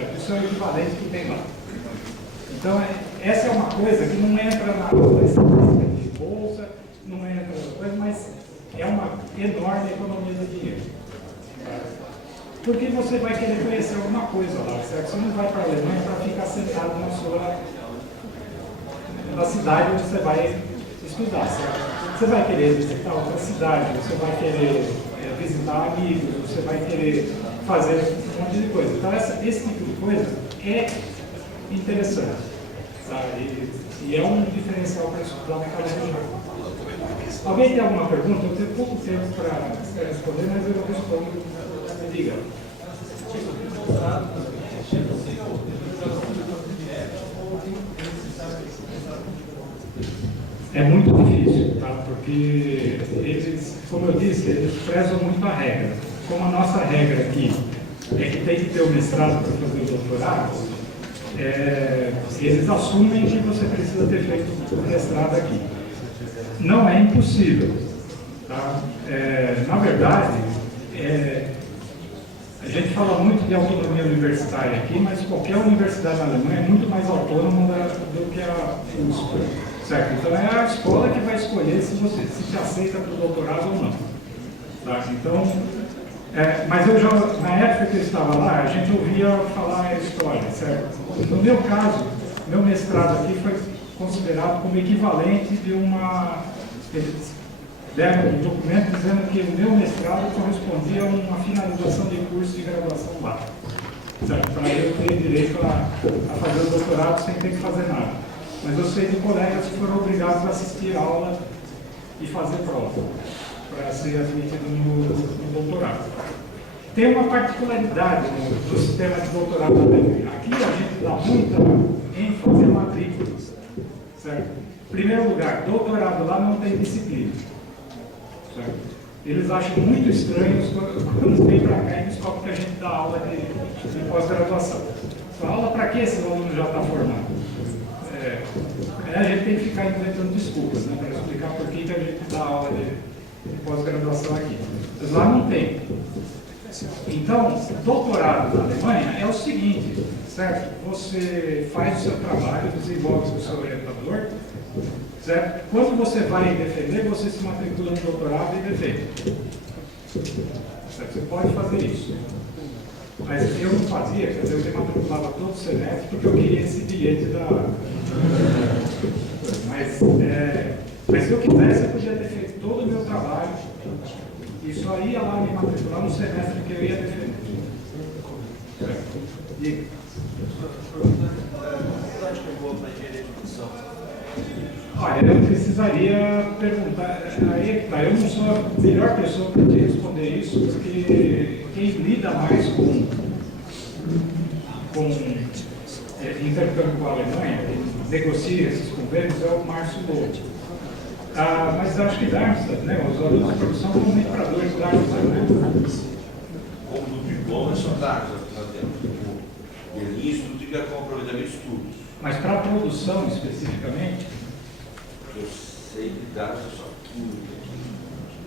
certo? Isso é o equivalente que tem lá. Então, essa é uma coisa que não entra na estatística de bolsa, não entra na coisa, mas é uma enorme economia de dinheiro. Porque você vai querer conhecer alguma coisa lá, certo? Você não vai para a Alemanha para ficar sentado na cidade onde você vai estudar, certo? Você vai querer visitar outra cidade, você vai querer visitar amigos, você vai querer fazer um monte de coisa. Então, esse tipo de coisa é interessante, sabe? E é um diferencial para estudar na academia. Alguém tem alguma pergunta? Eu tenho pouco tempo para responder, mas eu respondo. Diga. É muito difícil, tá? Porque eles, como eu disse, eles prezam muito a regra. Como a nossa regra aqui é que tem que ter o mestrado para fazer o doutorado, eles assumem que você precisa ter feito o mestrado aqui. Não é impossível, tá? Na verdade, a gente fala muito de autonomia universitária aqui, mas qualquer universidade na Alemanha é muito mais autônoma do que a USP, certo? Então é a escola que vai escolher se te aceita para o doutorado ou não, tá? Então, mas eu já, na época que eu estava lá, a gente ouvia falar a história, certo? No meu caso, meu mestrado aqui foi considerado como equivalente de uma... Eles deram um documento dizendo que o meu mestrado correspondia a uma finalização de curso de graduação lá, certo? Para eu ter direito a fazer o doutorado sem ter que fazer nada. Mas eu sei de colegas que foram obrigados a assistir aula e fazer prova para ser admitido no doutorado. Tem uma particularidade no sistema de doutorado também. Aqui a gente dá muita ênfase à matrícula, certo? Em primeiro lugar, doutorado lá não tem disciplina, certo? Eles acham muito estranhos quando vem para cá e descobrem que a gente dá aula de pós-graduação. Então, aula para que esse aluno já está formado? A gente tem que ficar inventando desculpas, né, para explicar por que a gente dá aula de pós-graduação aqui. Mas lá não tem. Então, doutorado na Alemanha é o seguinte, certo? Você faz o seu trabalho, desenvolve com o seu orientador, certo? Quando você vai defender, você se matricula no doutorado e defende. Certo? Você pode fazer isso. Mas eu não fazia, quer dizer, eu me matriculava todo semestre porque eu queria esse bilhete da... Mas se eu quisesse, eu podia ter feito todo o meu trabalho e só ia lá me matricular no semestre que eu ia defender. Diga. Quanto que eu vou para a engenharia de produção? Olha, eu precisaria perguntar, eu não sou a melhor pessoa para te responder isso, porque quem lida mais com intercâmbio com a Alemanha, negocia esses convênios, é o Márcio Lobo. Mas acho que Darmstadt, né, os alunos de produção vão muito para dois Darmstadt, né? Como do diploma, só Darmstadt que nós temos. O Berlim estuda com aproveitamento de estudos. Mas para a produção, especificamente? Eu sei que Darmstadt só 15,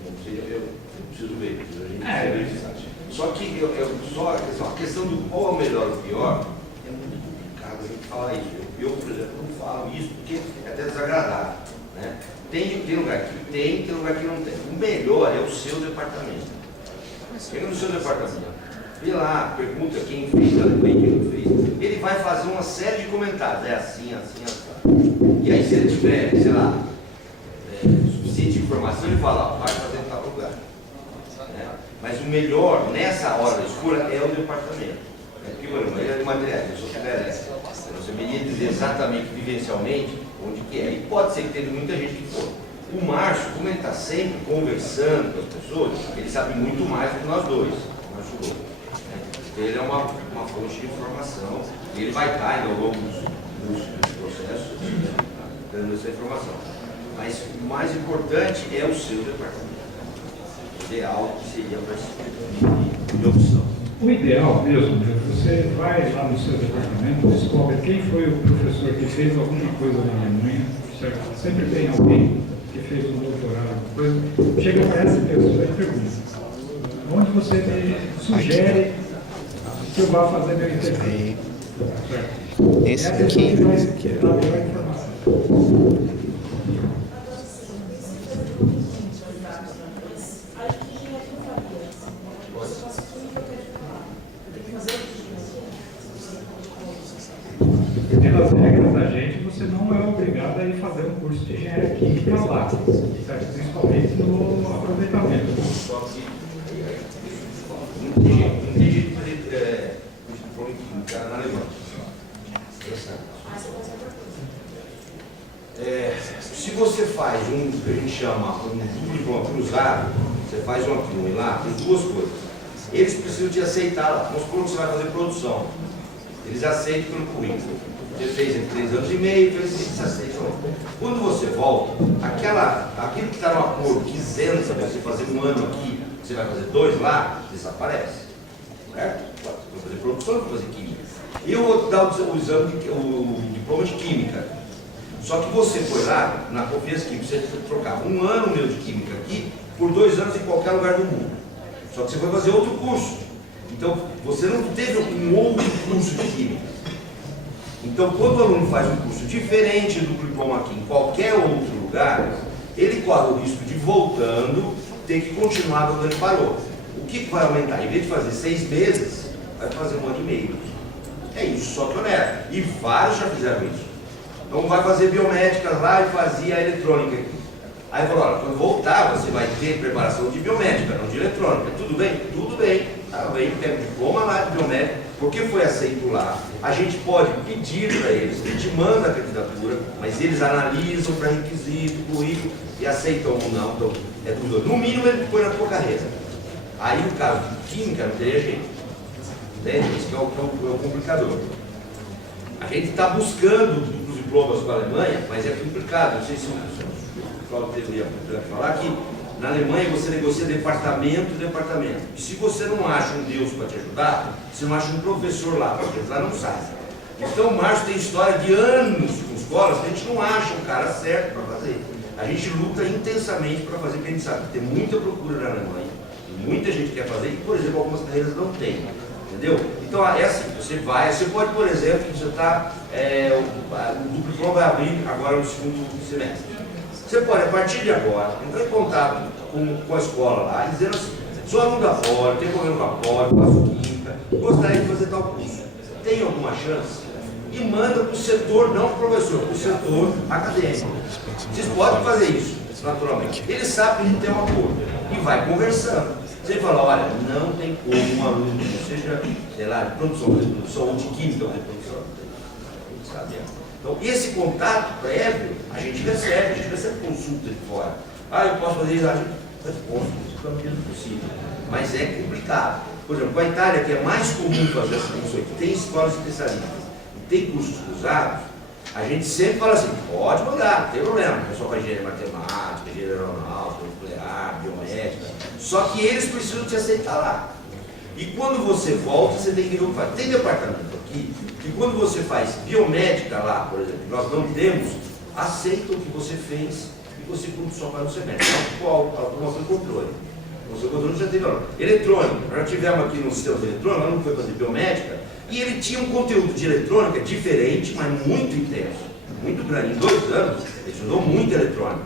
não sei, eu preciso ver, a gente precisa ver. Só que só a questão do qual é o melhor ou o pior, é muito complicado a gente falar isso. Eu, por exemplo, não falo isso porque é até desagradável, né? Tem lugar que tem lugar que não tem. O melhor é o seu departamento. Chega no seu departamento, vê lá, pergunta quem fez, quem não fez. Ele vai fazer uma série de comentários, é assim, assim, assim. E aí se ele tiver, sei lá, suficiente informação, ele fala, vai fazer em tal lugar. Né? Mas o melhor, nessa hora da escolha, é o departamento. Porque, por exemplo, ele é de materiais, eu sou federalista. Você me ia dizer exatamente, vivencialmente, onde que é. E pode ser que tenha muita gente que for. O Márcio, como ele está sempre conversando com as pessoas, ele sabe muito mais do que nós dois. O Márcio Lobo. Então, ele é uma fonte de informação. E ele vai estar ainda ao longo dos processos dando essa informação. Mas o mais importante é o seu departamento. O ideal que seria para esse tipo de opção. O ideal mesmo, você vai lá no seu departamento, descobre quem foi o professor que fez alguma coisa na Alemanha, certo? Sempre tem alguém que fez um doutorado, coisa. Chega para essa pessoa e pergunta, onde você me sugere que eu vá fazer meu intercâmbio. Esse É a aqui, pessoa que vai esse aqui. dar a melhor informação. Pelas regras da gente, você não é obrigado a ir fazer um curso de engenharia química lá, certo? Principalmente no aproveitamento. Só que não tem jeito de fazer diploma em química na Alemanha. Se você faz um que a gente chama um duplo diploma cruzado, você faz um aqui, um e lá, tem duas coisas. Eles precisam te aceitar lá. Vamos supor que você vai fazer produção. Eles aceitam pelo currículo. Você fez em 3 anos e meio, então eles aceitam. Quando você volta, aquilo que está no acordo, dizendo que você fazer um ano aqui, você vai fazer 2 lá, desaparece. Certo? Vou fazer produção, vou fazer química. E eu vou dar o exame, o diploma de química. Só que você foi lá, na Confiança Química, você trocava 1 ano meu de química aqui, por 2 anos em qualquer lugar do mundo. Só que você foi fazer outro curso. Então, você não teve um outro curso de química. Então, quando o aluno faz um curso diferente do diploma aqui em qualquer outro lugar, ele corre o risco de, voltando, ter que continuar onde ele parou. O que vai aumentar? Em vez de fazer 6 meses, vai fazer 1 ano e meio. É isso, só que honesto. E vários já fizeram isso. Então, vai fazer biomédica lá e fazia a eletrônica aqui. Aí falou, olha, quando voltar, você vai ter preparação de biomédica, não de eletrônica. Tudo bem? Tudo bem. Tá bem, pega o diploma lá de biomédica, porque foi aceito lá. A gente pode pedir para eles, a gente manda a candidatura, mas eles analisam para requisito, currículo, e aceitam ou não. Então, é tudo. No mínimo, ele põe na tua carreira. Aí, no caso de química, não teria jeito. Entende? Isso que é o complicador. A gente está buscando os diplomas para a Alemanha, mas é complicado. Não sei se o Cláudio deveria falar que na Alemanha você negocia departamento. E se você não acha um Deus para te ajudar, você não acha um professor lá, porque eles lá não sabem. Então o Márcio tem história de anos com escolas que a gente não acha um cara certo para fazer. A gente luta intensamente para fazer, porque a gente sabe que tem muita procura na Alemanha, muita gente quer fazer, e, por exemplo, algumas carreiras não tem. Entendeu? Então é assim, você pode, por exemplo, você está, o diploma vai abrir agora no 2º semestre. Você pode, a partir de agora, entrar em contato com a escola lá, e dizendo assim, sou aluno da Poli, tenho problema com a Poli, faço química, gostaria de fazer tal curso. Tem alguma chance? E manda para o setor, não para o professor, para o setor acadêmico. Vocês podem fazer isso, naturalmente. Ele sabe que a gente tem um acordo e vai conversando. Você fala, olha, não tem como um aluno que seja, sei lá, de produção ou de química, ou de produção, sabe? Então, esse contato prévio, a gente recebe consulta de fora. Ah, eu posso fazer isso, a gente responde o menos possível. Mas é complicado. Por exemplo, com a Itália, que é mais comum fazer essa função, que tem escolas especialistas e tem cursos cruzados, a gente sempre fala assim, pode mandar, não tem problema. O pessoal faz engenharia matemática, engenharia aeronáutica, nuclear, biomédica. Só que eles precisam te aceitar lá. E quando você volta, você tem que ver o que faz. Tem departamento aqui, que quando você faz biomédica lá, por exemplo, nós não temos, aceitam o que você fez e você só faz o semestre. Então, automação de controle. O controle já teve eletrônica. Nós já tivemos aqui no sistema de eletrônica, não foi fazer biomédica, e ele tinha um conteúdo de eletrônica diferente, mas muito intenso, muito grande. Em 2 anos, ele estudou muito eletrônica,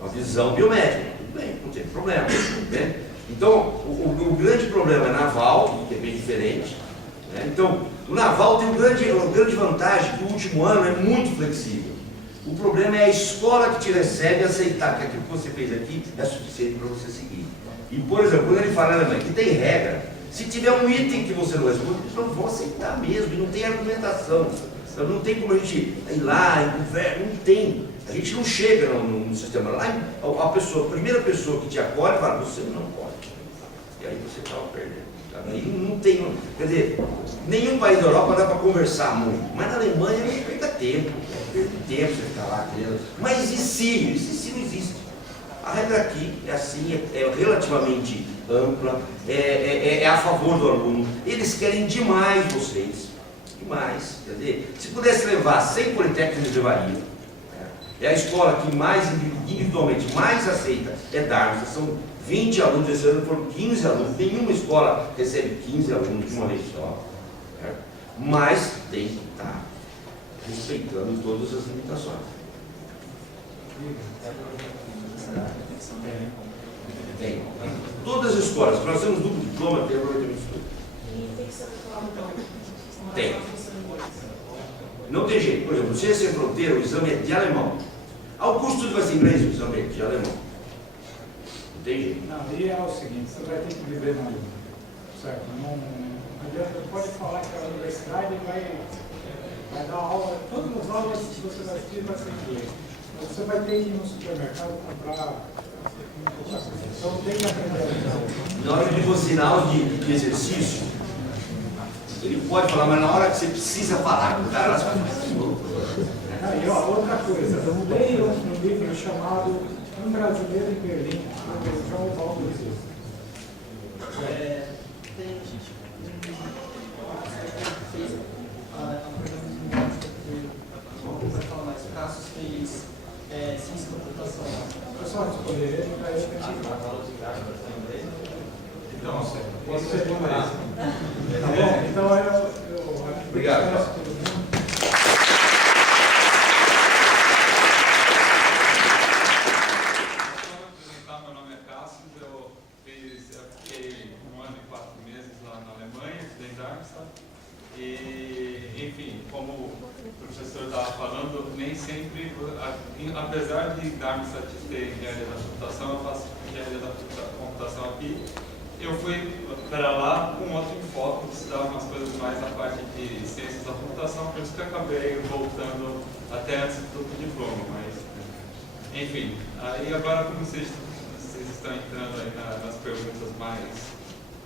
uma visão biomédica. Tudo bem, não tem problema. Né? Então, o grande problema é naval, que é bem diferente. Né? Então, o naval tem uma grande vantagem, que o último ano é muito flexível. O problema é a escola que te recebe aceitar que aquilo que você fez aqui é suficiente para você seguir. E, por exemplo, quando ele fala na Alemanha que tem regra, se tiver um item que você não responde, eles não vão aceitar mesmo, e não tem argumentação. Então, não tem como a gente ir lá, não tem. A gente não chega no sistema. Lá, a primeira pessoa que te acolhe fala, você não pode. E aí você acaba perdendo. Aí não tem, quer dizer, nenhum país da Europa dá para conversar muito, mas na Alemanha a gente perca tempo, você ficar lá querendo. Mas e se não existe? A regra aqui é assim, é relativamente ampla, é a favor do aluno. Eles querem demais vocês, demais. Quer dizer, se pudesse levar 100 politécnicos, eles levariam. É a escola que mais individualmente mais aceita é Darmstadt. São 20 alunos, esse ano foram 15 alunos. Nenhuma escola recebe 15 alunos de uma vez só. certo? Mas tem que estar respeitando todas as limitações. Tem. Todas as escolas que nós temos duplo diploma tem aproveitamento de estudo. Tem. Não tem jeito. Por exemplo, ciência sem fronteira, o exame é de alemão. O curso tudo vai ser inglês, o exame é de alemão. Não tem jeito. Não, e é o seguinte, você vai ter que viver na língua. Certo? Não adianta, pode falar que a universidade vai dar aula, todas as aulas que você vai assistir vai ser em inglês. Você vai ter que ir no supermercado comprar. Então tem que aprender a língua. Na hora de você ensinar aula de exercício, ele pode falar, mas na hora que você precisa falar com o cara, você vai falar. E ó, outra coisa, eu leio um livro chamado Um Brasileiro em Berlim, do João Paulo Luiz. Tem fez vai falar mais, Cassius fez ciência da computação. Pessoal, escolher ele para ele Então, posso ser bom mais. Tá bom? Então eu Obrigado. Meu nome é Cassius, eu fiquei 1 ano e 4 meses lá na Alemanha, estudei em Darmstadt. E, enfim, como o professor estava falando, nem sempre, apesar de Darmstadt ter engenharia da computação, eu faço engenharia da computação aqui. Eu fui para lá com outro enfoque, estudar umas coisas mais a parte de ciências da computação, por isso que eu acabei voltando até antes do diploma, mas enfim, aí agora como vocês estão entrando aí nas perguntas mais,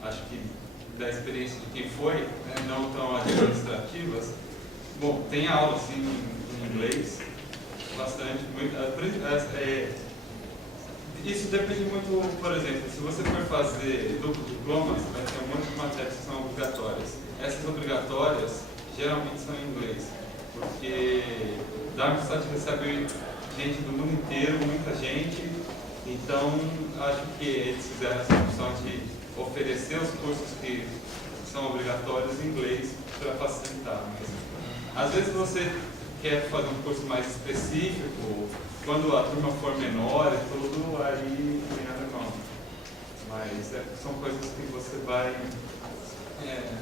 acho que da experiência de quem foi, né, não tão administrativas, bom, tem aula sim em inglês, bastante, isso depende muito, por exemplo, se você for fazer duplo diploma, você vai ter um monte de matérias que são obrigatórias. Essas obrigatórias geralmente são em inglês, porque Darmstadt recebe gente do mundo inteiro, muita gente, então acho que eles fizeram essa opção de oferecer os cursos que são obrigatórios em inglês para facilitar. Mas, às vezes você quer fazer um curso mais específico, quando a turma for menor e tudo, aí tem alemão. Mas são coisas que você vai,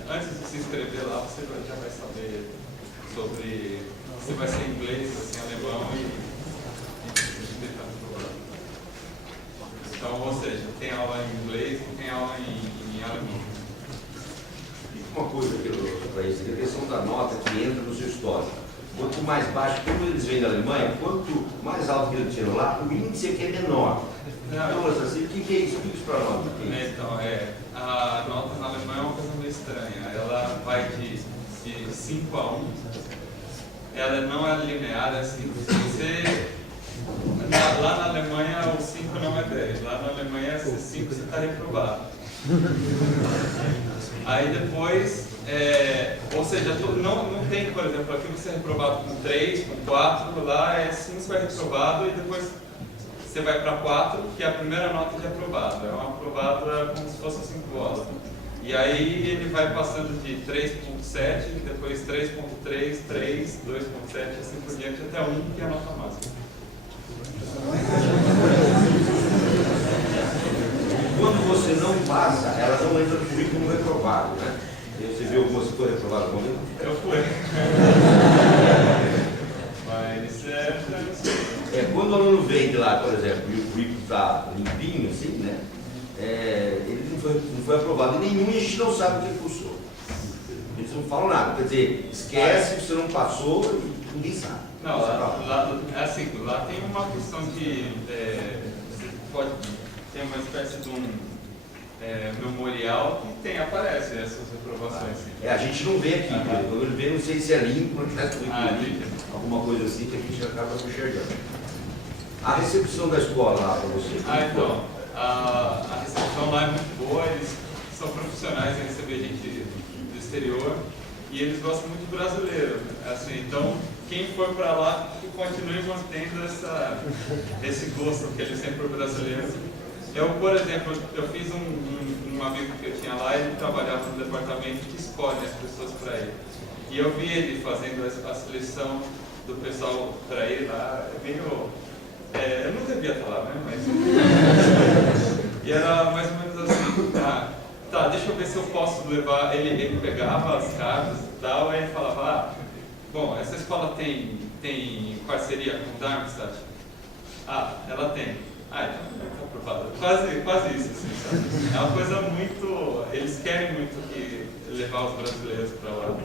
antes de se inscrever lá, você já vai saber sobre se vai ser inglês, se vai ser alemão então, ou seja, tem aula em inglês e tem aula em alemão. Uma coisa para isso, a questão da nota que entra no seu histórico. Quanto mais baixo, como eles vêm da Alemanha, quanto mais alto que eles tiram lá, o índice aqui é menor. Então, assim, o que é isso? Explica isso para nós. Então, a nota na Alemanha é uma coisa meio estranha. Ela vai de 5 a 1. Ela não é linear, assim. Se você... Lá na Alemanha o 5 não é 10. Lá na Alemanha, se 5 você está reprovado. Aí depois, ou seja, não tem, por exemplo, aqui você é reprovado com 3, com 4, lá é 5 é reprovado e depois você vai para 4, que é a primeira nota de aprovado. É uma aprovada como se fosse 5 bolas. E aí ele vai passando de 3.7, depois 3.3, 3, 2.7, assim por diante, até 1, que é a nota máxima. Quando você não passa, ela não entra no currículo reprovado, né? Você viu algumas que foram reprovadas comigo? Eu fui. Mas quando o aluno vem de lá, por exemplo, e o currículo está limpinho, assim, né? Ele não foi aprovado em nenhum e a gente não sabe o que ele cursou. Eles não falam nada, quer dizer, esquece, você não passou e ninguém sabe. Não, lá tem uma questão de você pode ter uma espécie de um memorial que aparece essas reprovações. A gente não vê aqui, quando ele vê, não sei se é limpo, não está alguma coisa assim que a gente acaba enxergando. A recepção da escola lá para você? Então, a recepção lá é muito boa, eles são profissionais em receber gente do exterior e eles gostam muito de brasileiro. Assim, então, quem for para lá, que continue mantendo esse gosto que eles têm por brasileiro. Eu, por exemplo, eu fiz um um amigo que eu tinha lá, ele trabalhava no departamento que escolhe as pessoas para ir. E eu vi ele fazendo a seleção do pessoal para ir lá, meio... eu não devia estar lá, né? Mas... e era mais ou menos assim, tá, deixa eu ver se eu posso levar... Ele pegava as cartas e tal, aí ele falava, bom, essa escola tem parceria com Darmstadt? Ela tem. Então está aprovado. Quase isso, assim, sabe? É uma coisa muito... Eles querem muito levar os brasileiros para lá.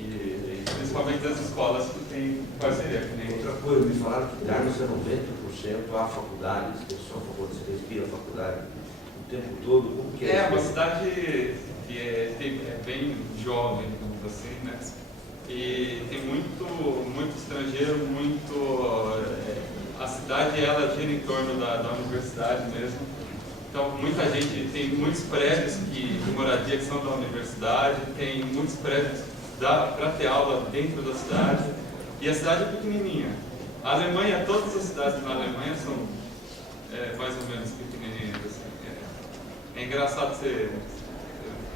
E principalmente as escolas que têm parceria. Que nem... Outra coisa, me falaram que Darmstadt é 90% há faculdades, pessoal você respira a faculdade o tempo todo. Como que é uma cidade que é bem jovem, digamos assim, né? E tem muito estrangeiro, a cidade ela gira em torno da universidade mesmo. Então muita gente, tem muitos prédios de moradia que são da universidade, tem muitos prédios para ter aula dentro da cidade, e a cidade é pequenininha. A Alemanha, todas as cidades na Alemanha são mais ou menos pequenininhas. Assim. É engraçado você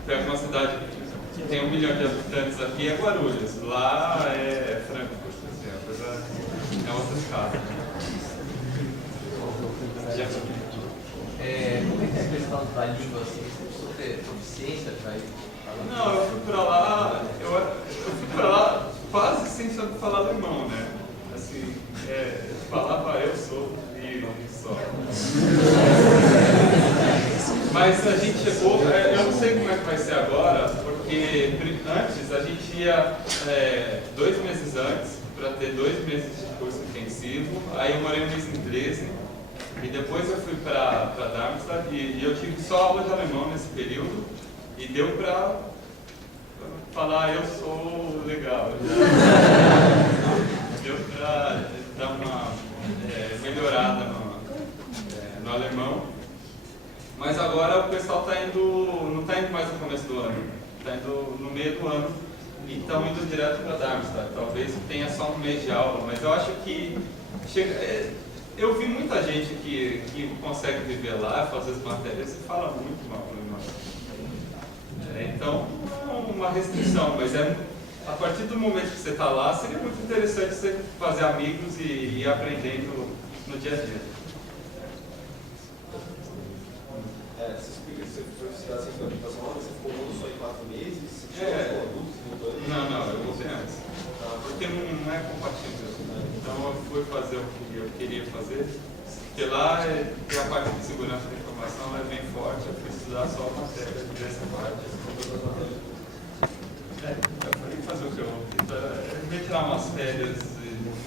pega uma cidade que tem 1 milhão de habitantes aqui, é Guarulhos, lá é Frankfurt, assim, a coisa é outra escala. Como é que é a questão da língua? Assim? Você precisou ter proficiência para ir falando? Não, eu fui pra lá quase sem saber falar alemão, né? Assim, falava eu sou e só. Mas a gente chegou, eu não sei como é que vai ser agora, porque antes a gente ia 2 meses antes para ter 2 meses de curso intensivo, aí eu morei um mês em Dresden, e depois eu fui para Darmstadt e eu tive só aula de alemão nesse período, e deu para falar eu sou legal. Deu para dar uma melhorada no alemão. Mas agora o pessoal não está indo mais no começo do ano, está indo no meio do ano e estão indo direto para Darmstadt. Talvez tenha só um mês de aula, mas eu acho que eu vi muita gente que consegue viver lá, fazer as matérias e fala muito mal alemão. Então não é uma restrição, mas a partir do momento que você está lá, seria muito interessante você fazer amigos e ir aprendendo no dia a dia. Você foi estudar ciência da computação lá, você ficou só em 4 meses? Você Não, eu voltei antes. Porque não é compatível. Então eu fui fazer o que eu queria fazer. Porque lá tem a parte de segurança da informação, é bem forte. Eu fui estudar só a matéria dessa parte. Eu falei fazer o que eu quis. Eu ia tirar umas férias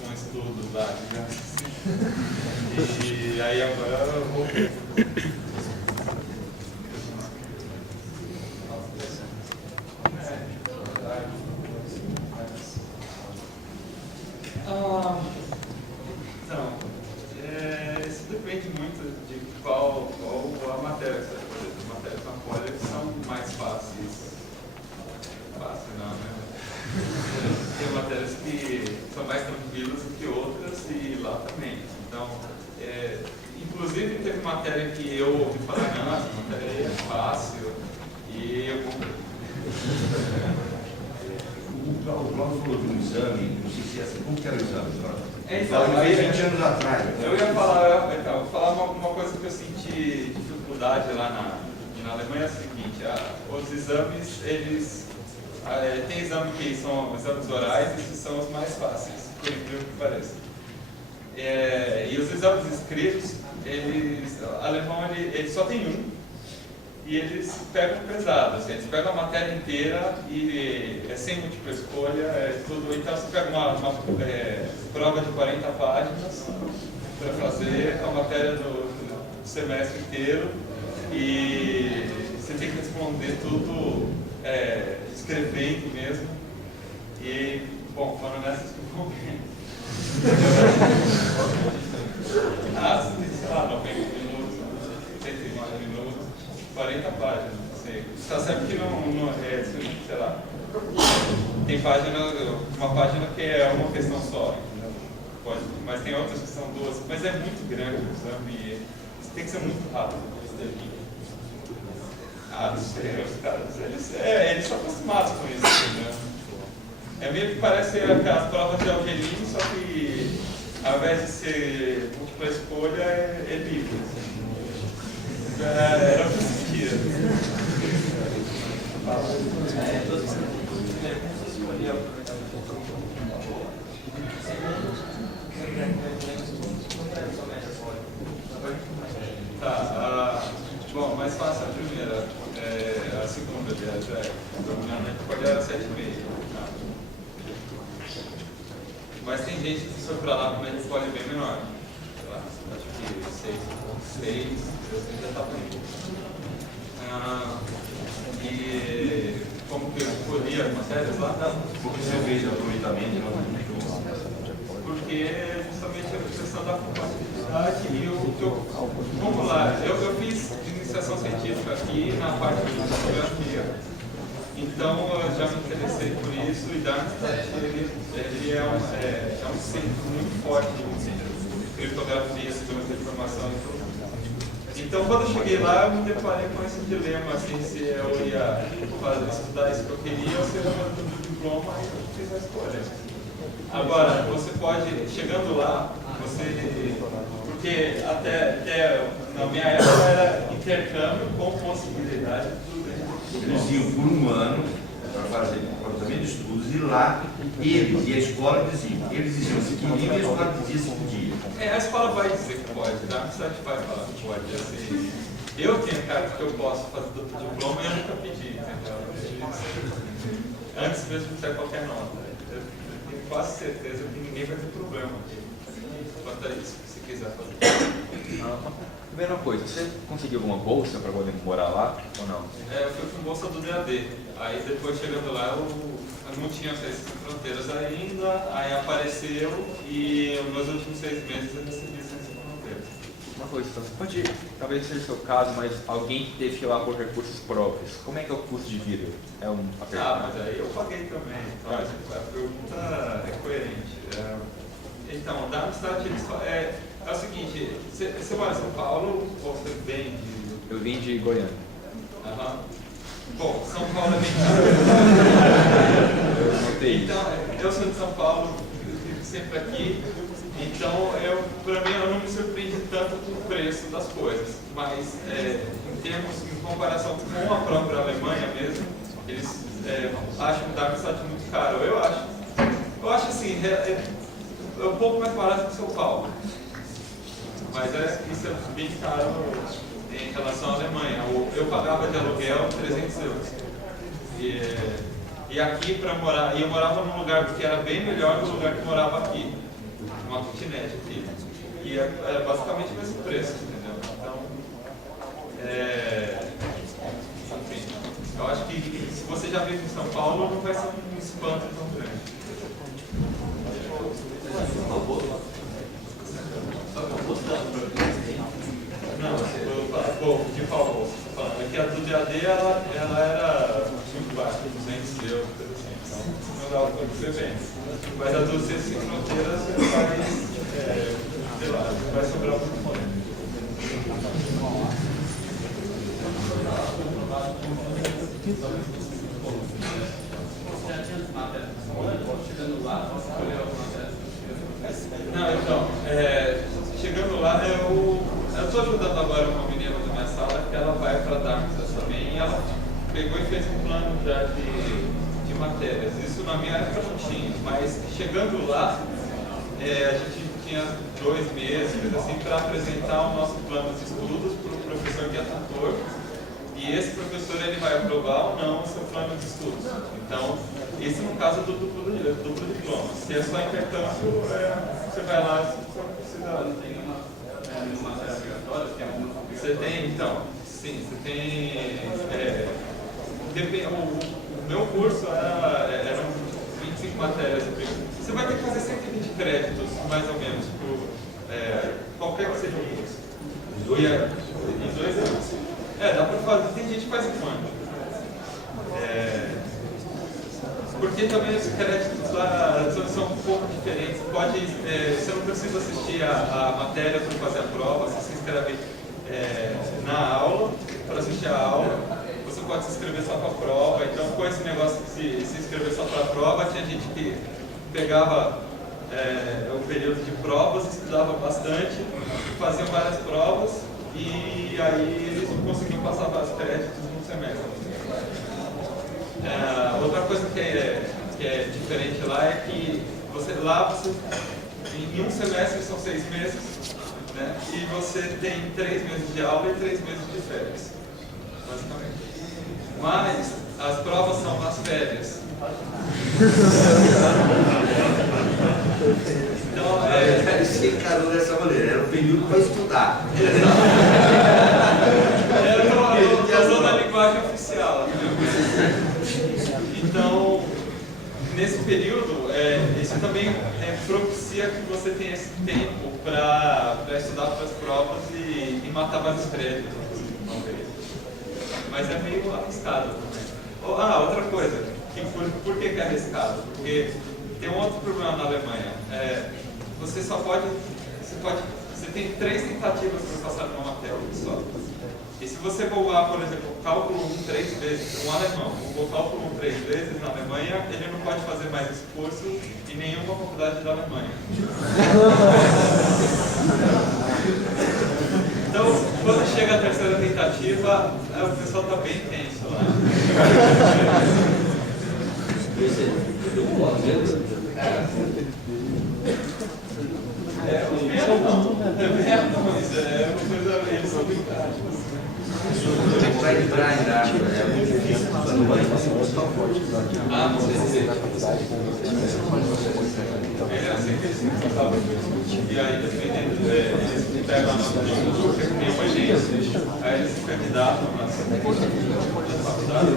com estudos lá, digamos assim. E aí agora eu vou. Então, isso depende muito de qual a matéria que você vai fazer. As matérias na Poli são mais fáceis. Fácil não, né? Tem matérias que são mais tranquilas do que outras e lá também. Então, inclusive teve matéria que eu ouvi falar, não, essa matéria aí é fácil e eu O Cláudio falou de um exame, não sei se é assim, como que era o exame? Então, Ele fez 20 anos atrás. Eu ia falar, vou falar uma coisa que eu senti dificuldade lá na Alemanha, é o seguinte, os exames, eles tem exame que são exames orais, esses são os mais fáceis, por incrível que pareça. E os exames escritos, alemão ele só tem um, e eles pegam pesado, assim, eles pegam a matéria inteira e é sem múltipla escolha, tudo. Então você pega uma prova de 40 páginas para fazer a matéria do semestre inteiro e você tem que responder tudo escrevendo mesmo. E, bom, foram nessas que eu vou ver. Sei lá, 90 minutos, 109 minutos. 40 páginas, assim. Você sabe que não é, sei lá, tem uma página que é uma questão só, entendeu? Mas tem outras que são 2, mas é muito grande o exame e tem que ser muito rápido. Ah, não sei, os caras, eles são acostumados com isso, né? É meio que parece aquelas provas de Algerim, só que ao invés de ser múltipla escolha, é livre. Assim. Era o que se sentia. Todas as perguntas escolhi aproveitar o Tá, bom, mais fácil a primeira, a segunda, aliás, dominante pode era 7,5. Tá? Mas tem gente que foi pra lá com média pode bem menor. Sei lá, acho que 6,6, assim já tá bem. E como que eu escolhi as matérias lá? Porque você fez aproveitamento, porque justamente a questão da compatibilidade e vamos lá, eu fiz iniciação científica aqui na parte de fotografia, então eu já me interessei por isso e Darmstadt ele é um centro muito forte de criptografia, segurança de informação e tudo. Então quando eu cheguei lá eu me deparei com esse dilema, assim, se eu ia estudar isso que eu queria ou se eu ia fazer o diploma e eu fiz a escolha. Agora, você pode, chegando lá, porque até na minha época era intercâmbio com possibilidade de tudo. Eles iam por um ano para fazer um planejamento de estudos e lá eles e a escola diziam, eles diziam se queriam e a escola dizia se podia. A escola vai dizer que pode, a universidade vai falar que pode. Assim, eu tenho cara que eu posso fazer do diploma e eu nunca pedi, entendeu? Antes mesmo de ter qualquer nota. Eu tenho quase certeza que ninguém vai ter problema aqui. Quanto a isso, se quiser fazer. Primeira coisa, você conseguiu alguma bolsa para poder morar lá ou não? Eu fui com bolsa do DAD. Aí depois chegando lá eu não tinha Ciências Sem Fronteiras ainda, aí apareceu e nos meus últimos 6 meses eu recebi Ciências Sem Fronteiras. Uma coisa, então, você pode, talvez seja o seu caso, mas alguém que teve que ir lá por recursos próprios, como é que é o custo de vida? É um Mas aí eu paguei também, então a pergunta é coerente. Então, Darmstadt é o seguinte, você mora em São Paulo ou você vem de... Eu vim de Goiânia. Bom, São Paulo é bem caro. Eu notei isso. Então, eu sou de São Paulo, eu vivo sempre aqui, então para mim eu não me surpreende tanto com o preço das coisas, mas em comparação com a própria Alemanha mesmo, eles acham o Darmstadt muito caro. Eu acho assim, é um pouco mais barato que São Paulo, mas isso é bem caro em relação à Alemanha. Eu pagava de aluguel 300 euros. E aqui para morar, eu morava num lugar que era bem melhor do lugar que eu morava aqui, uma kitnet aqui. E é basicamente o mesmo preço, entendeu? Então, enfim, eu acho que se você já vive em São Paulo, não vai ser um espanto tão grande. Não, de qual bolsa? É que a do DAD ela era muito baixa, 200 euros, coisa assim. Então não dava para você bem. Mas a do Ciências Sem Fronteiras vai, sei lá, vai sobrar muito momento. Não, então, chegando lá, eu estou ajudando agora uma menina da minha sala que ela vai para Darmstadt também e ela pegou e fez um plano já de matérias. Isso na minha época não tinha, mas chegando lá, a gente tinha 2 meses assim, para apresentar o nosso plano de estudos para o professor que é tutor. E esse professor ele vai aprovar ou não o seu plano de estudos. Então, isso no caso do duplo diploma. Se é só intercâmbio, você vai lá e só precisa. Você tem, então, sim, você tem. O meu curso eram 25 matérias. Você vai ter que fazer 120 créditos, mais ou menos, por qualquer que seja o curso. Em 2 anos. Dá pra fazer, tem gente que faz um ano. Porque também os créditos lá são um pouco diferentes. Você não precisa assistir a matéria para fazer a prova, você se inscreve na aula, para assistir a aula, pode se inscrever só para a prova. Então, com esse negócio de se inscrever só para a prova, tinha gente que pegava o período de provas, estudava bastante, faziam várias provas e aí eles conseguiam passar vários créditos no semestre. Outra coisa que é diferente lá é que você em um semestre são 6 meses, né? E você tem 3 meses de aula e 3 meses de férias, basicamente. Mas as provas são nas férias. Então, Isso encarou dessa maneira, era um período para estudar. Eu estou usando a linguagem oficial. Então, nesse período, isso também propicia que você tenha esse tempo para estudar para as provas e matar vários créditos, talvez. Mas é meio arriscado também. Outra coisa, por que é arriscado? Porque tem um outro problema na Alemanha. Você tem 3 tentativas para passar numa matéria só. E se você voar, por exemplo, cálculo 1 3 vezes, um alemão, voou cálculo 1 3 vezes na Alemanha, ele não pode fazer mais esse curso em nenhuma faculdade da Alemanha. Então, quando chega a terceira tentativa, o pessoal está bem tenso lá. Eles são brincados. Vai entrar ainda, é muito difícil. Não sei se e aí, dependendo, eles pegam a nota de um, que tem uma agência, aí eles se candidatam nas faculdades,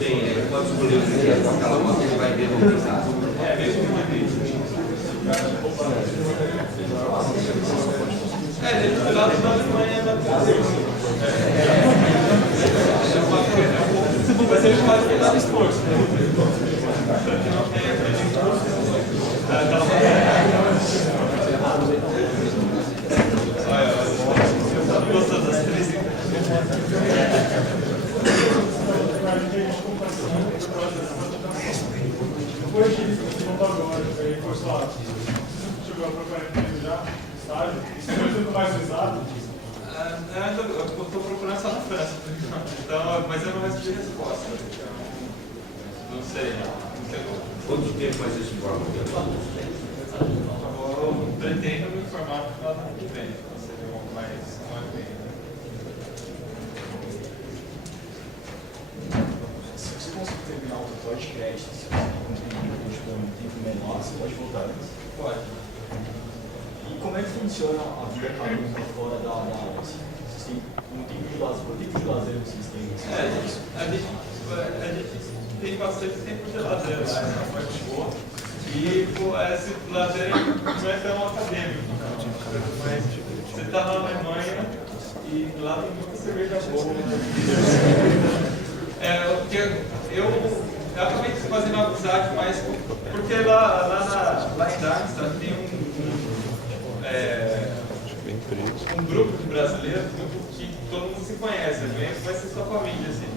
Ele pode escolher o que quer com aquela nota, ele vai ver no resultado. mesmo que não é eles do lado da Alemanha na Brasil. Mas ele pode ter dado esforço. Não tem aquele esforço. Olha, gostando das 3 Depois disso, você voltou agora, reforçou lá. Chegou a procurar emprego já, estágio, isso foi tudo mais pesado? Eu estou procurando só na França, então, mas eu não recebi resposta. Então, não sei. Quanto tempo mais esse forma? Eu pretendo me informar no final do ano que vem, então seria mais um ano e meio. Se você conseguir terminar o podcast, se você tem um tempo menor, você pode voltar antes? Pode. E como é que funciona a vida acadêmica fora da aula? Vocês têm um tempo de lazer vocês têm? A gente tem bastante tempo de lazer lá, essa parte boa. E esse lazer não é tão acadêmico, mas você está na Alemanha e lá tem muita cerveja boa. Eu acabei fazendo amizade mais porque lá em Darmstadt tem um grupo de brasileiros que todo mundo se conhece, vai ser sua família, assim.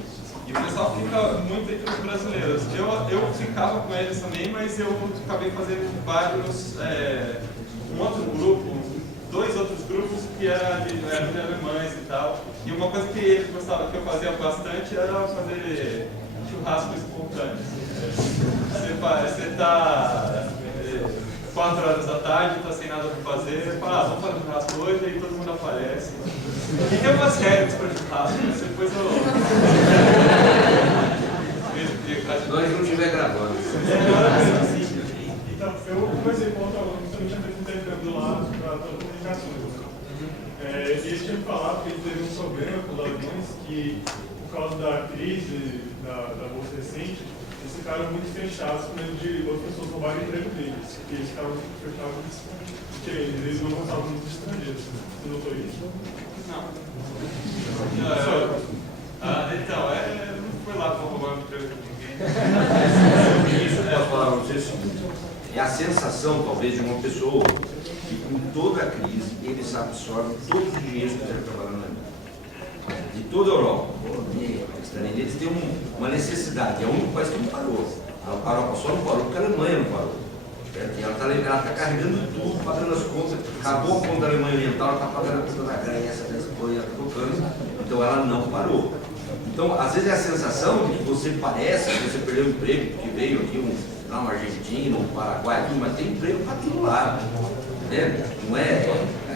E o pessoal fica muito entre os brasileiros. Eu ficava com eles também, mas eu acabei fazendo vários, um outro grupo, 2 outros grupos que eram de alemães e tal. E uma coisa que eles gostavam, que eu fazia bastante, era fazer churrasco espontâneo. Você está 4 horas da tarde, está sem nada para fazer, fala, vamos fazer churrasco hoje, aí todo mundo aparece. E tem umas regras para churrasco, mas depois Nós não estiver gravando. Então, eu conversei com outro aluno que também tinha feito intercâmbio lá para telecomunicações. Eles tinham falado que eles teve um problema com os alunos que, por causa da crise da bolsa recente, eles ficaram muito fechados com medo de outras pessoas roubarem o emprego deles. E eles ficaram fechados porque eles não gostavam muito de estrangeiros. Você notou isso? Não. Então, não foi lá para roubar o emprego de ninguém. Isso eu posso falar para você o seguinte: é a sensação, talvez, de uma pessoa que, com toda a crise, eles absorvem todo o dinheiro que quiser trabalhar na Alemanha. de toda a Europa, eles têm uma necessidade, é o único país que não parou. A Europa só não parou porque a Alemanha não parou. Certo? Ela está carregando tudo, pagando as contas, acabou a conta da Alemanha Oriental, ela está pagando a conta da Grécia, da Espanha, está tocando, então ela não parou. Então, às vezes é a sensação de que você parece que você perdeu o emprego, porque veio aqui uma Argentina, um Paraguai, tudo, mas tem emprego para tudo lá. Né? Não é?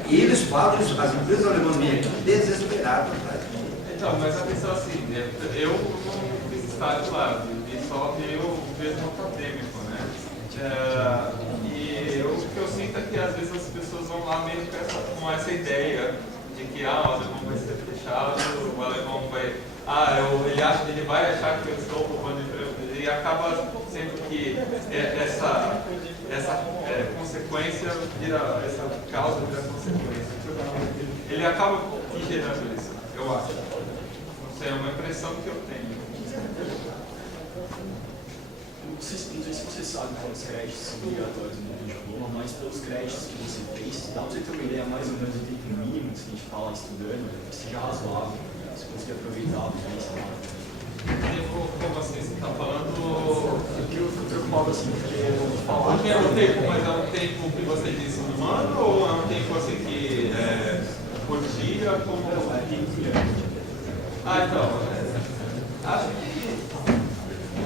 E eles falam isso, as empresas alemãs vêm aqui desesperadas. Então, mas a questão é assim, eu não fiz estágio lá, e só vi o mesmo acadêmico, né? E o que eu sinto é que às vezes as pessoas vão lá meio com essa ideia de que o alemão vai ser fechado, o alemão vai. Ele vai achar que eu estou roubando emprego dele, e acaba sendo que essa consequência vira, essa causa vira consequência. Ele acaba gerando isso, eu acho. Não sei, é uma impressão que eu tenho. Não sei se você sabe quantos créditos são obrigatórios no diploma, mas pelos créditos que você fez, dá pra você ter uma ideia mais ou menos do tempo mínimo que a gente fala estudando, que seja razoável, você conseguir aproveitar bem, sei lá. Como assim? Você está falando. Eu fico preocupado assim, porque eu vou falar. O tempo, mas é um tempo que você disse no ano ou é um tempo assim que por dia? Como... É tempo por ano. Então. Acho que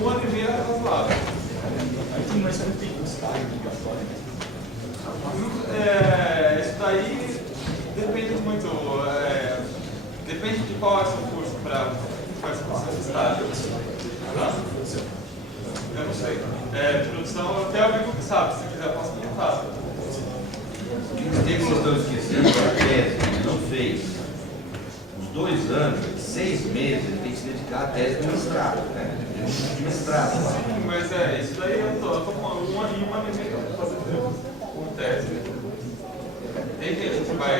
1 ano e meio é razoável. Aí tem mais quanto tempo de estágio obrigatório? Isso daí depende muito. Depende de qual é o seu curso para o seu estágio. Eu não sei. Produção, até o amigo que sabe, se quiser posso perguntar. O que tem que vocês estão esquecendo da tese, ele não fez. Os 2 anos, 6 meses, ele tem que se dedicar à tese de mestrado, né? De mestrado. Sim, mas isso daí eu tô com 1 ano e meio para fazer com tese. Tem gente que vai.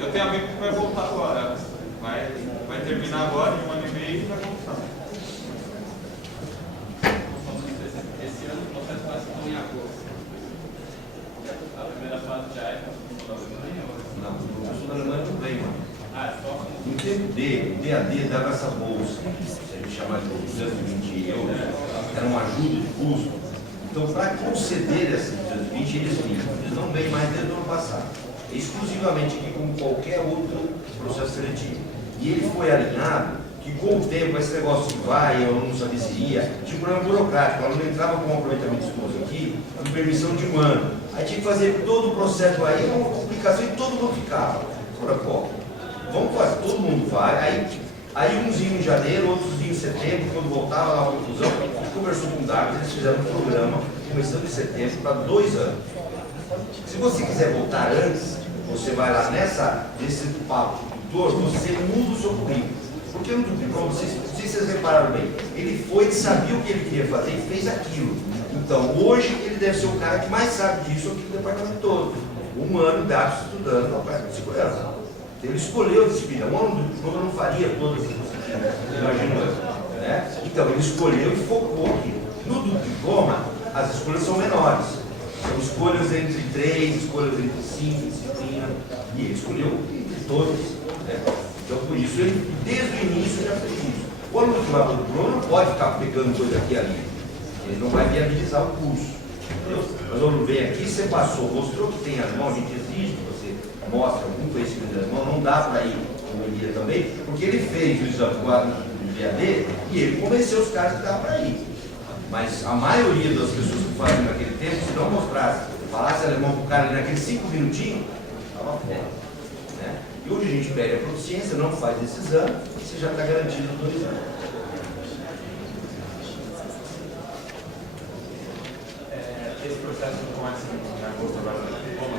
Eu tenho amigo que vai voltar agora. Vai terminar agora em 1 ano e meio e vai voltar. Esse ano o processo vai ser em agosto. A primeira fase já é para a Alemanha? Não, o professor da Alemanha não vem, mano. Só No tempo dele, o DAD dava essa bolsa, se a gente chamar de 220 euros, era uma ajuda de custo. Então, para conceder essas 220, eles não vêm mais desde o ano passado. É exclusivamente aqui, como qualquer outro processo seletivo. E ele foi alinhado que, com o tempo, esse negócio de vai, eu não sabia se ia, tinha um problema burocrático. O aluno entrava com um aproveitamento de esposa aqui, com permissão de 1 ano. Aí tinha que fazer todo o processo aí, uma complicação, e todo mundo ficava. Vamos fazer, todo mundo vai, aí uns iam em janeiro, outros iam em setembro, quando voltava lá a conclusão, a gente conversou com o Darwin, eles fizeram um programa, começando em setembro, para 2 anos. Se você quiser voltar antes, você vai lá nesse papo tutor, você muda o seu currículo. Porque no diploma, se vocês repararam bem, ele sabia o que ele queria fazer e fez aquilo. Então, hoje, ele deve ser o cara que mais sabe disso aqui no departamento todo. 1 ano de dados estudando na parte de segurança. Ele escolheu a disciplina. O aluno não faria todas as disciplinas, imaginou, né? Então, ele escolheu e focou aqui. No diploma, as escolhas são menores. São escolhas entre 3, escolhas entre 5 disciplinas. E ele escolheu entre todas. Né? Então, por isso, ele, desde o início, já fez isso. O aluno que vai para o diploma não pode ficar pegando coisa aqui e ali. Ele não vai viabilizar o curso. Entendeu? Mas o aluno vem aqui, você passou, mostrou que tem alemão, a gente exige que você mostre algum conhecimento de alemão, não dá para ir com o Elia também, porque ele fez o exame no VAD e ele convenceu os caras que dava para ir. Mas a maioria das pessoas que faziam naquele tempo, se não mostrasse, falasse alemão para o cara ali naqueles 5 minutinhos, estava fora. Né? E hoje a gente pega a proficiência, não faz esse exame, e você já está garantido 2 anos. Esse processo começa em agosto agora no diploma.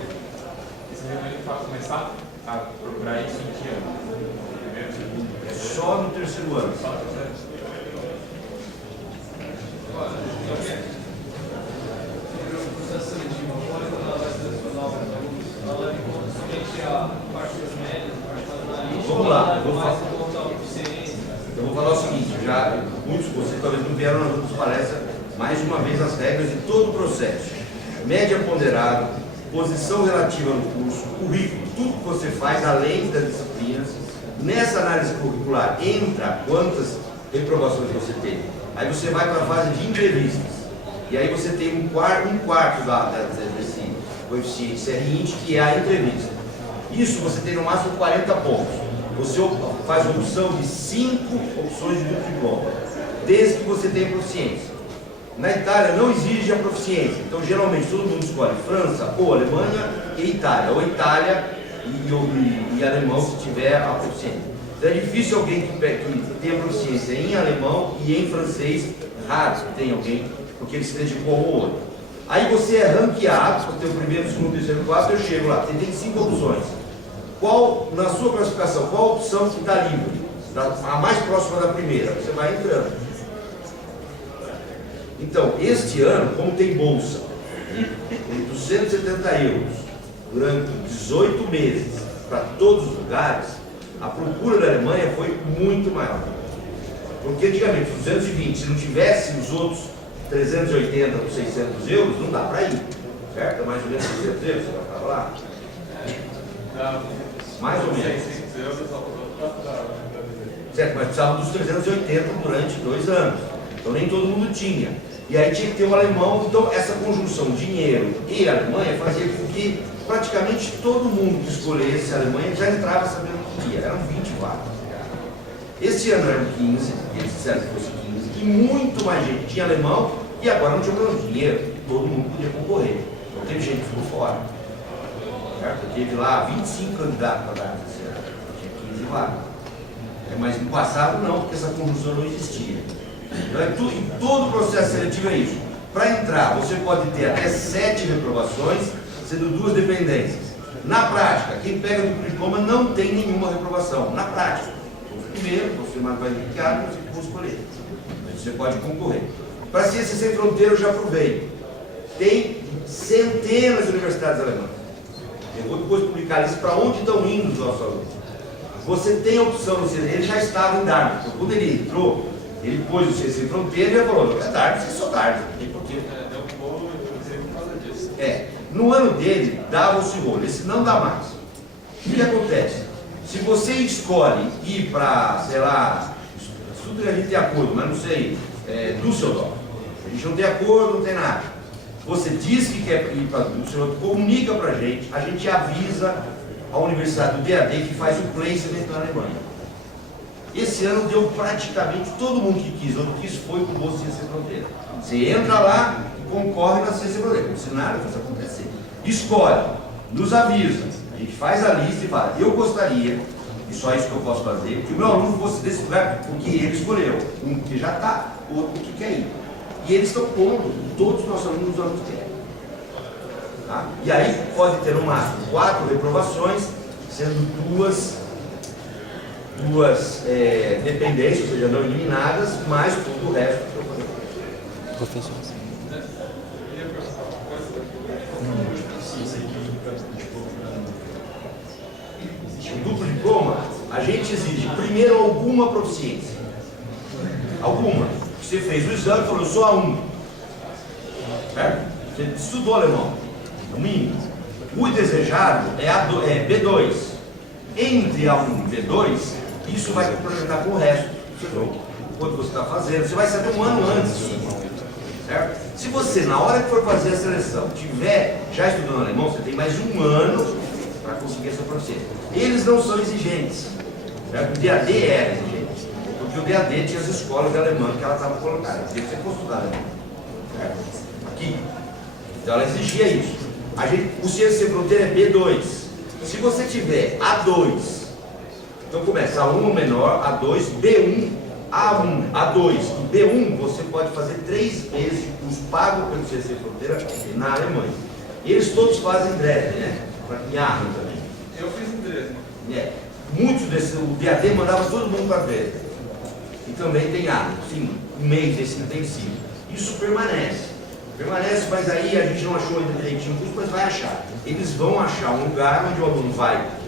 Esse realmente vai começar a procurar isso em que ano? Primeiro, segundo? Só no 3º ano. Só no 3º. o processo seletivo, ela vai selecionar os alunos, ela leva em conta somente a parte das médias, a parte das analistas. Vamos lá, eu vou mais falar. em conta a proficiência. Eu vou falar o seguinte, muitos de vocês talvez não vieram nas outras palestras, mais uma vez as regras de todo o processo. Média ponderada, posição relativa no curso, currículo, tudo que você faz além das disciplinas, Nessa análise curricular entra quantas reprovações você tem. Aí você vai para a fase de entrevistas. E aí você tem um quarto desse coeficiente CRINT, que é a entrevista. Isso você tem no máximo 40 pontos. Você faz a opção de 5 opções de diploma, desde que você tenha proficiência. Na Itália não exige a proficiência, então geralmente todo mundo escolhe França ou Alemanha e Itália, ou Itália e alemão se tiver a proficiência. Então é difícil alguém que tenha proficiência em alemão e em francês, raro que tenha alguém, porque ele se dedicou ao outro. Aí você é ranqueado, você tem o primeiro, segundo, terceiro, quarto, eu chego lá, você tem 5 opções. Qual, na sua classificação, qual a opção que está livre? A mais próxima da primeira, você vai entrando. Então, este ano, como tem bolsa, com 270 euros, durante 18 meses, para todos os lugares, a procura da Alemanha foi muito maior. Porque antigamente, 220, se não tivesse os outros 380 ou 600 euros, não dá para ir. Certo? Mais ou menos 600 euros, você vai estar lá. Mais ou menos. 600 euros Certo, mas precisava dos 380 durante 2 anos. Então nem todo mundo tinha. E aí tinha que ter o alemão. Então essa conjunção dinheiro e Alemanha fazia com que praticamente todo mundo que escolhesse a Alemanha já entrava sabendo o que ia. Eram 20 vagas. Esse ano eram 15, eles disseram que fosse 15, e muito mais gente tinha alemão e agora não tinha menos dinheiro. Todo mundo podia concorrer. Não teve gente que ficou fora. Certo? Teve lá 25 candidatos para dar esse ano. Tinha 15 vagas. Mas no passado não, porque essa conjunção não existia. Então, em todo o processo seletivo é isso. Para entrar, você pode ter até 7 reprovações, sendo 2 dependências. Na prática, quem pega do diploma não tem nenhuma reprovação. Na prática, o primeiro, você mais qualificado, você pode escolher. Você pode concorrer. Para Ciências Sem Fronteiras, eu já provei. Tem centenas de universidades alemãs. Eu vou depois publicar isso para onde estão indo os nossos alunos. Você tem a opção, ele já estava em Dartmouth. Então, quando ele entrou, ele pôs o Ciências Sem Fronteiras e já falou: é Dartmouth, você só Dartmouth. Não tem porquê. Deu um bolo, inclusive, por causa disso. No ano dele, dava-se rolo, esse não dá mais. O que acontece? Se você escolhe ir para, sei lá, tudo que a gente tem acordo, mas não sei, Düsseldorf, a gente não tem acordo, não tem nada. Você diz que quer ir para Düsseldorf, comunica para a gente avisa a Universidade do DAD que faz o placement na Alemanha. Esse ano deu praticamente todo mundo que quis, ou não quis, foi com o Ciência Sem Fronteira. Você entra lá e concorre na Ciência Sem Fronteira, como se nada fosse acontecer. Escolhe, nos avisa, a gente faz a lista e fala: eu gostaria, e só isso que eu posso fazer, que o meu aluno fosse desse lugar, porque ele escolheu. Um que já está, outro que quer ir. E eles estão pondo, todos os nossos alunos querem. Tá? E aí pode ter no máximo 4 reprovações, sendo duas dependências, ou seja, não eliminadas, mais todo o resto que eu falei. Professor. O duplo diploma, a gente exige primeiro alguma proficiência. Alguma. Você fez o exame e falou: eu sou A1. Certo? Você estudou alemão. No mínimo. O desejado é B2. Entre A1 e B2, isso vai complementar com o resto. Quando você está fazendo, você vai saber um ano antes. Certo? Se você, na hora que for fazer a seleção, tiver já estudando alemão, você tem mais um ano para conseguir essa proficiência. Eles não são exigentes. Certo? O DAD era exigente. Porque o DAD tinha as escolas de alemão que ela estava colocada. Tinha que ser estudar alemão. Certo? Aqui. Então ela exigia isso. O Ciência Sem Fronteira é B2. Se você tiver A2, então começa A1 ou menor, A2, B1, A1, A2 e B1, você pode fazer 3 vezes o curso pago pelo Ciência Sem Fronteira na Alemanha. E eles todos fazem Dresden, né? Em Aachen também. Eu fiz em Dresden. Muitos desses, o DAD mandava todo mundo para Dresden. E também tem Aachen, sim, um mês desse intensivo. Isso permanece. Mas aí a gente não achou ainda direitinho o curso, mas vai achar. Eles vão achar um lugar onde o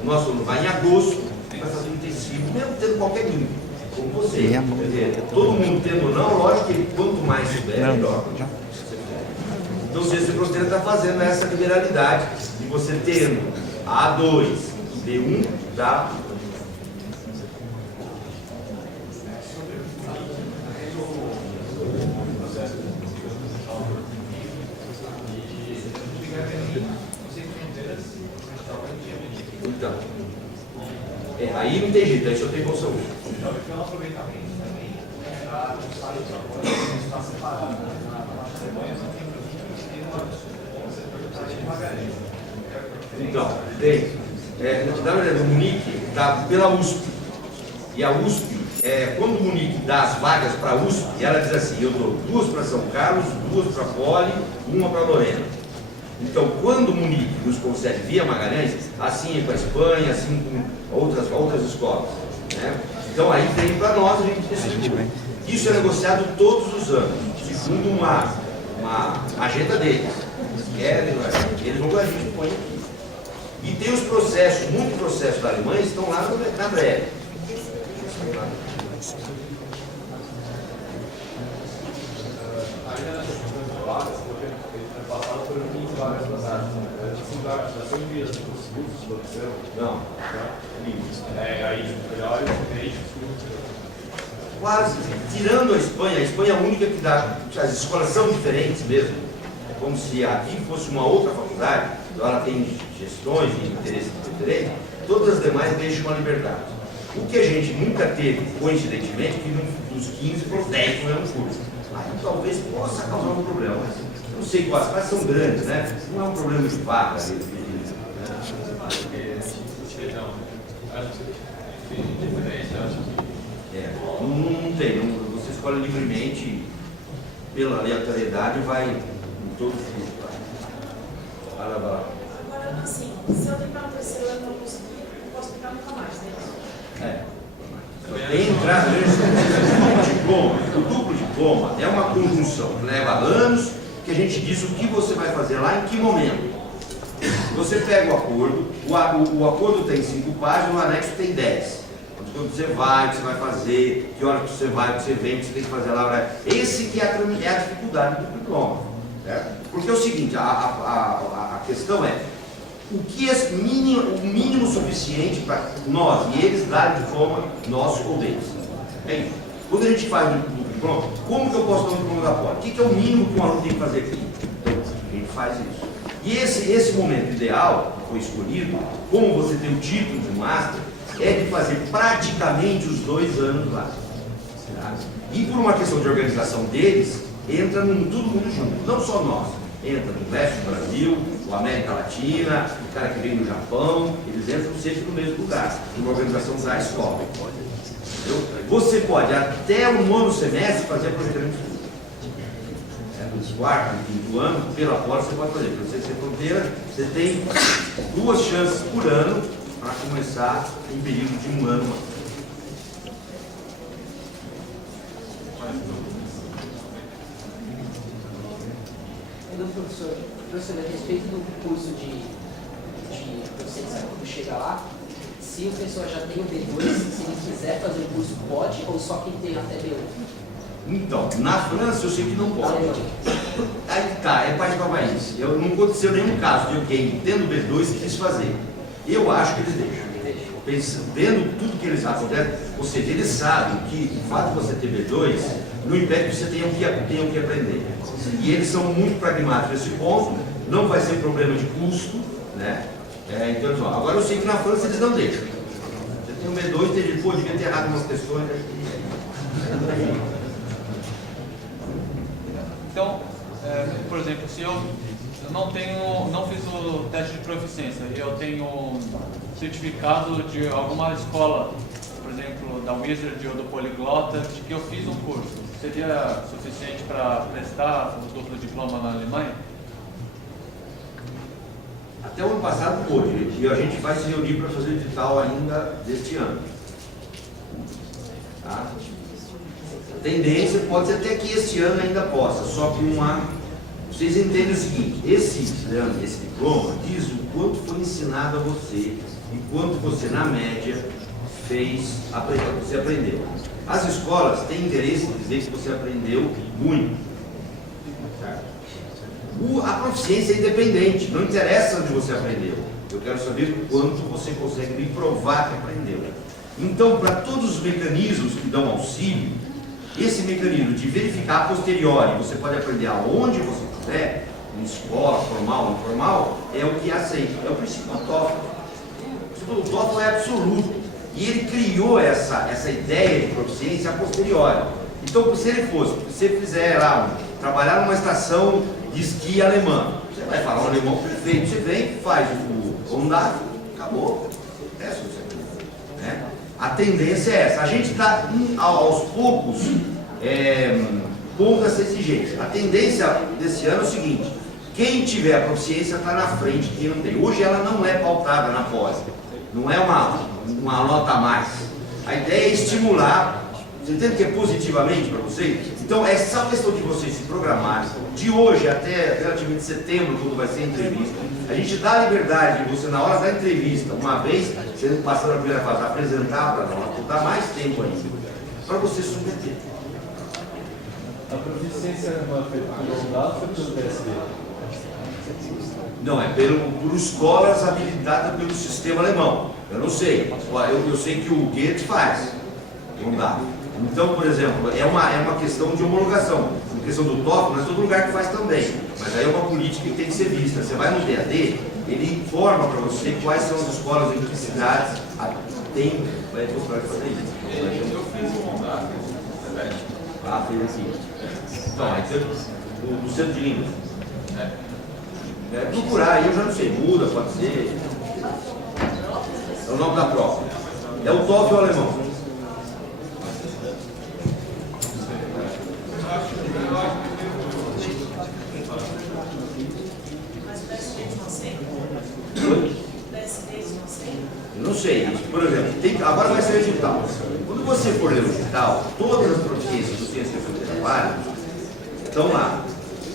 nosso aluno vai em agosto, vai fazer um intensivo, mesmo tendo qualquer nível, como você. Todo mundo tendo ou não, lógico que quanto mais souber, melhor. Então o Ciência Sem Fronteira está fazendo essa liberalidade de você tendo A2 e B1 dá Aí não tem jeito, aí só tem bolsa única. Então, tem um aproveitamento também, para o salário de apoio está separado. Na Alemanha só tem um setor de taxa de pagamento. Então, tem. Na verdade, o Munique está pela USP. E a USP, quando o Munique dá as vagas para a USP, ela diz assim, eu dou 2 para São Carlos, 2 para Poli, 1 para Lorena. Então, quando o Munique nos concede via Magalhães, assim é com a Espanha, assim com outras escolas. Né? Então, aí tem para nós, a gente decide. Isso é negociado todos os anos, segundo uma agenda deles. Eles vão a gente põe aqui. E tem os processos, muitos processos da Alemanha estão lá na breve. Ainda nas vagas, porque ano passado foram 15 vagas passadas. Já são envias para os cursos do Liceu? Não. Aí, melhor e médicos. Quase, tirando a Espanha é a única que dá, as escolas são diferentes mesmo. É como se aqui fosse uma outra faculdade, então ela tem gestões e interesses diferentes, todas as demais deixam a liberdade. O que a gente nunca teve, coincidentemente, que dos 15 para os 10 no mesmo curso. Aí talvez possa causar um problema, mas não sei quais, mas são grandes, né? Não é um problema de vaga. Não tem, você escolhe livremente, pela aleatoriedade, vai em todos os. Vai lá. Agora, assim, se eu tentar no terceiro ano não conseguir, eu posso ficar nunca mais, né? Tem entrada, o duplo diploma é uma conjunção que leva anos, que a gente diz o que você vai fazer lá, em que momento. Você pega o acordo, o acordo tem 5 páginas, o anexo tem 10. Quando você vai, o que você vai fazer, que hora que você vai, o que você vem, o que você tem que fazer lá. Esse que é a dificuldade do diploma. Certo? Porque é o seguinte, a questão é, o que é o mínimo suficiente para nós e eles darem diploma nosso ou deles. É isso. Quando a gente faz o diploma, como que eu posso dar um diploma da Poli? O que é o mínimo que um aluno tem que fazer aqui? Então, a gente faz isso. E esse momento ideal, que foi escolhido, como você tem o título de master, é de fazer praticamente os 2 anos lá. Tá? E por uma questão de organização deles, entra todo mundo junto, não só nós. Entra no leste do Brasil, o América Latina, o cara que vem do Japão, eles entram sempre no mesmo lugar, numa organização da escola. Entendeu? Você pode, até o 9º semestre, fazer aproveitamento de estudo. No 4º e 5º ano, pela porta você pode fazer. Para você ser fronteira, você tem 2 chances por ano para começar em período de 1 ano. Professor, a respeito do curso de docência, quando chega lá, se o pessoa já tem o B2, se ele quiser fazer o curso, pode, ou só quem tem até B1? Então, na França eu sei que não pode. Aí tá, é país para país. Não aconteceu nenhum caso de alguém tendo B2 que quis fazer. Eu acho que eles deixam. Vendo tudo que eles acontecem, ou seja, eles sabem que o fato de você ter B2 não impede que você tenha o que aprender. E eles são muito pragmáticos nesse ponto, não vai ser problema de custo, né? Então, agora eu sei que na França eles não deixam. Você tem um B2, tem gente, devia ter errado umas questões. Então, por exemplo, se eu não fiz o teste de proficiência e eu tenho certificado de alguma escola, por exemplo, da Wizard ou do Poliglota, de que eu fiz um curso, seria suficiente para prestar o duplo diploma na Alemanha? Até o ano passado pôde, e a gente vai se reunir para fazer o edital ainda deste ano. Tá? A tendência pode ser até que este ano ainda possa, só que vocês entendem o seguinte, esse diploma diz o quanto foi ensinado a você e quanto você, na média, você aprendeu. As escolas têm interesse em dizer que você aprendeu muito. A proficiência é independente, não interessa onde você aprendeu. Eu quero saber o quanto você consegue me provar que aprendeu. Então, para todos os mecanismos que dão auxílio, esse mecanismo de verificar a posteriori, você pode aprender aonde você quiser, em escola, formal ou informal, é o que aceita, é o princípio do TOEFL. O princípio do TOEFL é absoluto. E ele criou essa ideia de proficiência a posteriori. Então, se ele fosse, se você fizer lá, trabalhar numa estação de esqui alemã, você vai falar um alemão perfeito, você vem, faz o ondado, acabou. É isso que você, né? A tendência é essa. A gente está aos poucos pondo essa exigência. A tendência desse ano é o seguinte: quem tiver a proficiência está na frente de quem não tem. Hoje ela não é pautada na pós, não é uma nota a mais. A ideia é estimular. Você entende que é positivamente para vocês? Então é só questão de vocês se programarem. De hoje até relativamente setembro, quando vai ser a entrevista, a gente dá a liberdade de você, na hora da entrevista, uma vez, você passando a primeira fase, apresentar para nós, dá mais tempo ainda, para você submeter. A proficiência não é feita pelo ONDAF ou pelo PSD? Não, é por escolas habilitadas pelo sistema alemão. Eu não sei. Eu sei que o Goethe faz. Não dá. Então, por exemplo, é uma questão de homologação. A questão do TOEFL, mas todo lugar que faz também. Mas aí é uma política que tem que ser vista. Você vai no DAD, ele informa para você quais são as escolas em que cidades tem. Vai mostrar fazer isso. Eu fiz um ONDAF. Ah, fez assim. Então, aí tem do centro de línguas. Procurar aí, eu já não sei, muda, pode ser. É o nome da prova. É o TOEFL alemão. Eu não sei, por exemplo, agora vai ser o edital. Quando você for ler o edital, todas as proficiências do ciência de trabalho estão lá.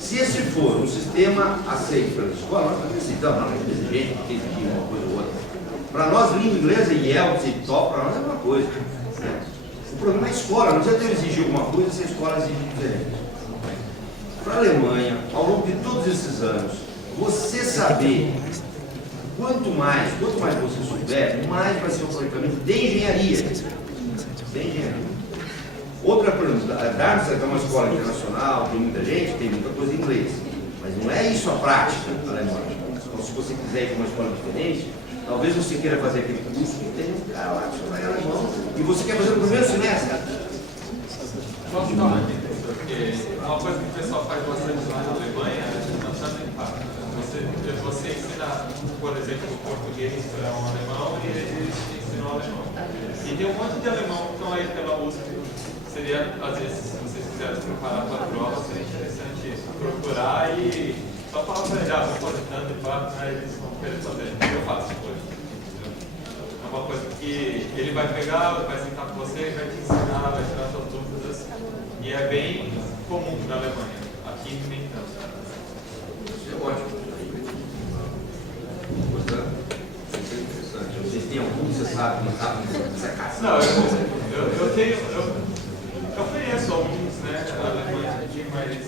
Se esse for um sistema aceito pela escola, nós não necessitamos, não exigente, porque exigir uma coisa ou outra. Para nós, língua inglesa e IELTS e TOEFL, para nós é uma coisa. O problema é a escola, não precisa ter exigir alguma coisa se a escola exigir diferente. Para a Alemanha, ao longo de todos esses anos, você saber quanto mais você souber, mais vai ser o aproveitamento de engenharia. Outra pergunta, a Darmstadt é uma escola internacional, tem muita gente, tem muita coisa em inglês. Mas não é isso a prática alemã. Então, se você quiser ir para uma escola diferente, talvez você queira fazer aquele curso que tem um cara lá que só vai alemão e você quer fazer no primeiro semestre. Posso dar uma dica? Porque uma coisa que o pessoal faz bastante lá na Alemanha é não tanto impacto. Você ensina, por exemplo, o português para um alemão e eles ensinam alemão. E tem um monte de alemão que estão aí pela USP. Seria, às vezes, se vocês quiserem se preparar para a prova, seria interessante procurar e só falar para ele, vou fazer tanto e pá, eles vão querer fazer. Eu faço depois. É uma coisa que ele vai pegar, vai sentar com você, vai te ensinar, vai tirar suas dúvidas. E é bem comum na Alemanha. Aqui nem tanto. Isso é ótimo. Vocês têm algum, você sabe, não sabe? Não, eu conheço alguns, né, na Alemanha aqui, mas